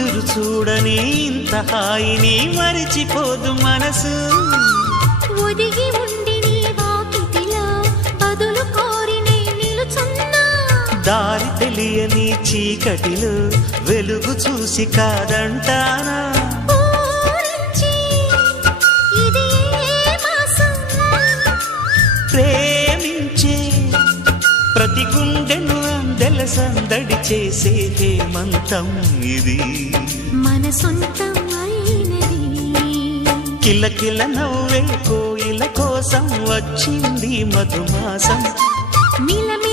ఎదురు చూడని ఇంత హాయిని మరిచిపోదు మనసు ఒదిగి ఉండి నీ వాకిటిలో బదులు కోరి నే నిలుచున్నా దారి తెలియని చీకటిలో వెలుగు చూసి కాదంటానా ఊరించి ఇది ఏ మాసం ప్రేమించే ప్రతి గుండెను అందెల సందడి చేసే హేమంతం ఇది మన సొంతం అయినది కిలకిల నవ్వే కోయిల కోసం వచ్చింది మధుమాసం మిలమిల